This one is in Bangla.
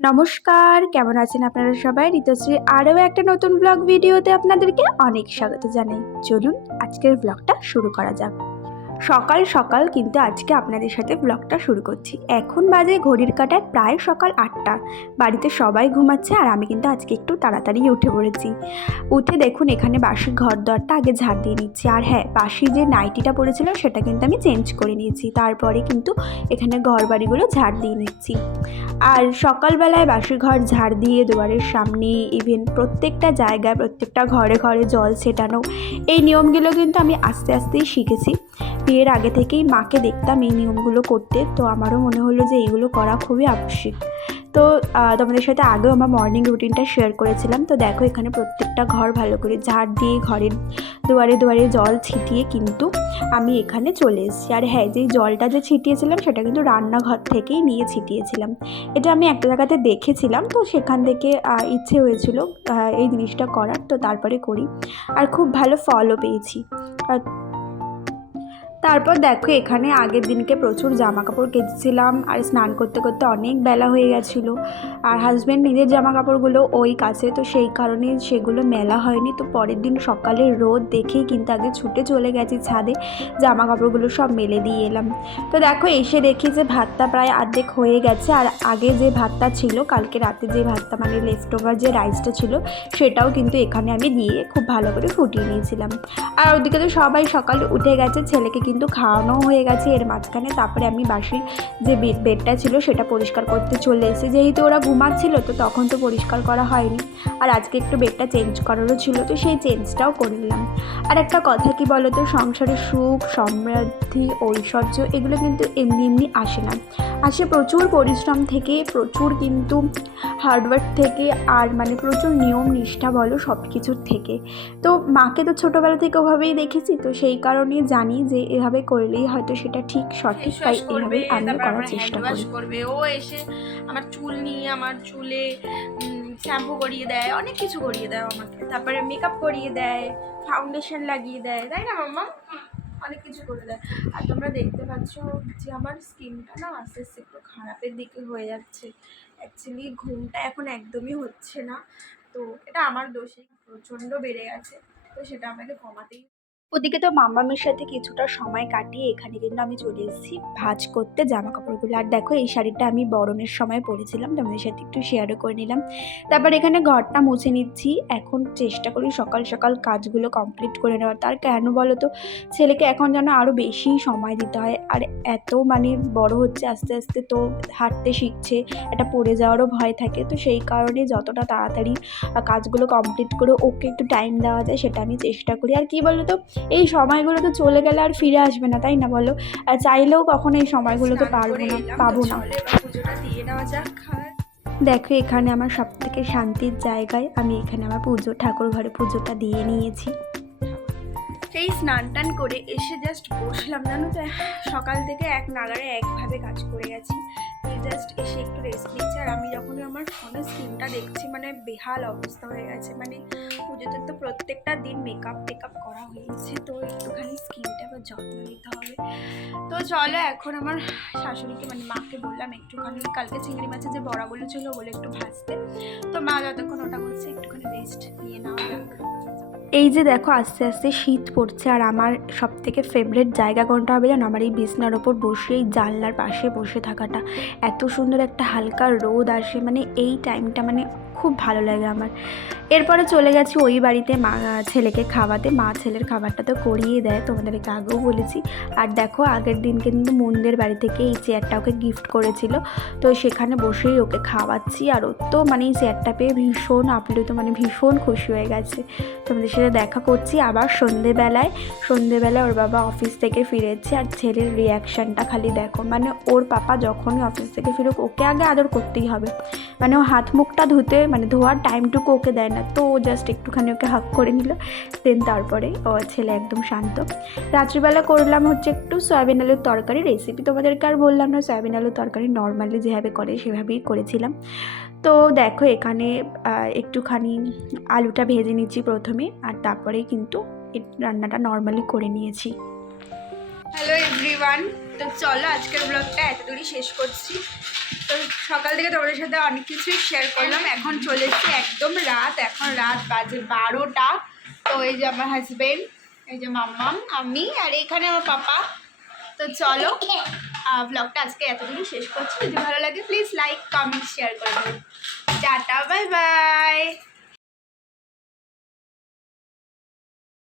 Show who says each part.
Speaker 1: নমস্কার, কেমন আছেন আপনারা সবাই? ঋতুশ্রী আরও একটা নতুন ব্লগ ভিডিওতে আপনাদেরকে অনেক স্বাগত জানাই। চলুন আজকের ব্লগটা শুরু করা যাক। সকাল সকাল কিন্তু আজকে আপনাদের সাথে ব্লগটা শুরু করছি। এখন বাজে ঘড়ির কাটায় প্রায় সকাল আটটা। বাড়িতে সবাই ঘুমাচ্ছে আর আমি কিন্তু আজকে একটু তাড়াতাড়ি উঠে পড়েছি। উঠে দেখুন এখানে বাসির ঘর দরটা আগে ঝাড় দিয়ে নিচ্ছি। আর হ্যাঁ বাসি যে নাইটিটা পড়েছিল সেটা কিন্তু আমি চেঞ্জ করে নিয়েছি। তারপরে কিন্তু এখানে ঘর বাড়িগুলো ঝাড় দিয়ে নিচ্ছি। আর সকালবেলায় বাসি ঘর ঝাড় দিয়ে দুয়ারের সামনে ইভেন প্রত্যেকটা জায়গায়, প্রত্যেকটা ঘরে ঘরে জল ছেটানো, এই নিয়মগুলো কিন্তু আমি আস্তে আস্তেই শিখেছি। বিয়ের আগে থেকেই মাকে দেখতাম এই নিয়মগুলো করতে। তো আমারও মনে হলো যে এইগুলো করা খুবই আবশ্যিক। তো তোমাদের সাথে আগেও আমার মর্নিং রুটিনটা শেয়ার করেছিলাম। তো দেখো এখানে প্রত্যেকটা ঘর ভালো করে ঝাড় দিয়ে ঘরের দুয়ারে দুয়ারে জল ছিটিয়ে কিন্তু আমি এখানে চলে এসেছি। আর হ্যাঁ যেই জলটা যে ছিটিয়েছিলাম সেটা কিন্তু রান্নাঘর থেকেই নিয়ে ছিটিয়েছিলাম। এটা আমি একটা জায়গাতে দেখেছিলাম। তো সেখান থেকে ইচ্ছে হয়েছিল এই জিনিসটা করার। তো তারপরে করি। আর খুব ভালো ফলও পেয়েছি। আর তারপর দেখো, এখানে আগের দিনকে প্রচুর জামা কাপড় কেচেছিলাম আর স্নান করতে করতে অনেক বেলা হয়ে গেছিল। আর হাজব্যান্ড নিজের জামা কাপড়গুলো ওই কাছে, তো সেই কারণে সেগুলো মেলা হয়নি। তো পরের দিন সকালে রোদ দেখেই কিন্তু আগে ছুটে চলে গেছি ছাদে জামা কাপড়গুলো সব মেলে দিয়ে এলাম। তো দেখো, এসে দেখি যে ভাতটা প্রায় আর্ধেক হয়ে গেছে। আর আগে যে ভাতটা ছিল, কালকে রাতে যে ভাতটা মানে লেফট ওভার যে রাইসটা ছিল, সেটাও কিন্তু এখানে আমি দিয়ে খুব ভালো করে ফুটিয়ে নিয়েছিলাম। আর ওদিকে তো সবাই সকালে উঠে গেছে, ছেলেকে কিন্তু খাওয়ানো হয়ে গেছে। এর মাঝখানে তারপরে আমি বাসির যে বেড বেডটা ছিল সেটা পরিষ্কার করতে চলে এসেছি। যেহেতু ওরা ঘুমাচ্ছিল, তো তখন তো পরিষ্কার করা হয়নি। আর আজকে একটু বেডটা চেঞ্জ করারও ছিল, তো সেই চেঞ্জটাও করে নিলাম। আর একটা কথা কি বলো তো, সংসারে সুখ, সমৃদ্ধি, ঐশ্বর্য এগুলো কিন্তু এমনি এমনি আসে না। আসে প্রচুর পরিশ্রম থেকে, প্রচুর কিন্তু হার্ডওয়ার্ক থেকে, আর মানে প্রচুর নিয়ম, নিষ্ঠা বলো সব কিছুর থেকে। তো মাকে তো ছোটোবেলা থেকে ওভাবেই দেখেছি, তো সেই কারণে জানি যে এভাবে করলেই হয়তো সেটা ঠিক সঠিক তাই এভাবেই আমি করার চেষ্টা করি।
Speaker 2: করবে ও এসে আমার চুল নিয়ে আমার চুলে শ্যাম্পু করিয়ে দেয় অনেক কিছু করিয়ে দেয় আমাকে। তারপরে মেকআপ করিয়ে দেয় ফাউন্ডেশন লাগিয়ে দেয় তাই না মাম্মা? অনেক কিছু করে দেয়। আর তোমরা দেখতে পাচ্ছ যে আমার স্কিনটা না আস্তে আস্তে একটু খারাপের দিকে হয়ে যাচ্ছে। অ্যাকচুয়ালি ঘুমটা এখন একদমই হচ্ছে না। তো এটা আমার দোষেই প্রচণ্ড বেড়ে গেছে। তো সেটা আমাকে কমাতেই
Speaker 1: ওদিকে তো মামামের সাথে কিছুটা সময় কাটিয়ে এখানে কিন্তু আমি চলে এসেছি ভাজ করতে জামা কাপড়গুলো আর দেখো, এই শাড়িটা আমি বরণের সময় পরেছিলাম, তোমাদের সাথে একটু শেয়ারও করে নিলাম। তারপর এখানে ঘরটা মুছে নিচ্ছি। এখন চেষ্টা করি সকাল সকাল কাজগুলো কমপ্লিট করে নেওয়ার। তার কেন বলো তো? ছেলেকে এখন যেন আরও বেশি সময় দিতে হয়। আর এত মানে বড় হচ্ছে, আস্তে আস্তে তো হাঁটতে শিখছে, একটা পড়ে যাওয়ারও ভয় থাকে। তো সেই কারণে যতটা তাড়াতাড়ি কাজগুলো কমপ্লিট করে ওকে একটু টাইম দেওয়া যায়, সেটা আমি চেষ্টা করি। আর কি বলো তো? এই সময়গুলো তো চলে গেলে আর ফিরে আসবে না তাই না বলো? আর চাইলেও কখনো এই সময়গুলোকে পারব না পাবো না।
Speaker 2: দিয়ে নেওয়া যাক
Speaker 1: দেখো এখানে আমার সব থেকে শান্তির জায়গায় আমি এখানে আমার পুজো ঠাকুর ঘরে পুজোটা দিয়ে নিয়েছি।
Speaker 2: সেই স্নান টান করে এসে জাস্ট বসলাম। জানো তো সকাল থেকে এক নাগারে একভাবে কাজ করে গেছি। জাস্ট এসে একটু রেস্ট নিচ্ছে। আর আমি যখন আমার ফোনে স্কিনটা দেখছি মানে বেহাল অবস্থা হয়ে গেছে। মানে পুজোতে তো প্রত্যেকটা দিন মেকআপ টেকআপ করা হয়েছে। তো একটুখানি স্কিনটা এবার যত্ন নিতে হবে। তো চলো, এখন আমার শাশুড়িকে মানে মাকে বললাম একটুখানি। কালকে চিংড়ি মাছের যে বড়াগুলো ছিল, ওগুলো একটু ভাজতে। তো মা যতক্ষণ ওটা করছে একটুখানি রেস্ট নিয়ে নেওয়া
Speaker 1: এই যে দেখো, আস্তে আস্তে শীত পড়ছে আর আমার সব থেকে ফেভারেট জায়গা কোনটা হবে জানো? আমার এই বিছনার ওপর বসে, এই জানলার পাশে বসে থাকাটা। এত সুন্দর একটা হালকা রোদ আসে মানে এই টাইমটা মানে খুব ভালো লাগে আমার। এরপরে চলে গেছি ওই বাড়িতে মা, ছেলেকে খাওয়াতে। মা ছেলের খাবারটা তো করিয়ে দেয়, তোমাদেরকে আগেও বলেছি। আর দেখো, আগের দিন কিন্তু মন্দের বাড়ি থেকে এই চেয়ারটা ওকে গিফট করেছিল। তো সেখানে বসেই ওকে খাওয়াচ্ছি। আর ও তো মানে এই চেয়ারটা পেয়ে ভীষণ আপ্লুত মানে ভীষণ খুশি হয়ে গেছে। তোমাদের সাথে দেখা করছি আবার সন্ধেবেলায়। সন্ধেবেলায় ওর বাবা অফিস থেকে ফিরেছে আর ছেলের রিয়াকশানটা খালি দেখো। মানে ওর পাপা যখনই অফিস থেকে ফিরুক, ওকে আগে আদর করতেই হবে। মানে ও হাত মুখটা ধুতে মানে ধোয়ার টাইমটুকু ওকে দেয় না। তো জাস্ট একটুখানি ওকে হাক করে নিল। দেন তারপরে ও ছেলে একদম শান্ত। রাত্রিবেলা করলাম হচ্ছে একটু সয়াবিন আলুর তরকারি। রেসিপি তোমাদেরকে আর বললাম না, সয়াবিন আলুর তরকারি নর্মালি যেভাবে করে সেভাবেই করেছিলাম। তো দেখো এখানে একটুখানি আলুটা ভেজে নিচ্ছি প্রথমে। আর তারপরে কিন্তু রান্নাটা নর্মালি করে নিয়েছি।
Speaker 2: হ্যালো এভরিওয়ান তো চলো আজকের ব্লগটা এত দূরই শেষ করছি। তো সকাল থেকে তোমাদের সাথে অনেক কিছুই শেয়ার করলাম। এখন চলে একদম রাত, এখন রাত বাজে বারোটা। তো এই যে আমার হাজব্যান্ড এই যে মাম্মাম, আমি আর এখানে আমার পাপা। তো চলো ব্লগটা আজকে এত দূরই শেষ করছি। যদি ভালো লাগে প্লিজ লাইক কমেন্ট শেয়ার করে দেবেন টাটা বাই বাই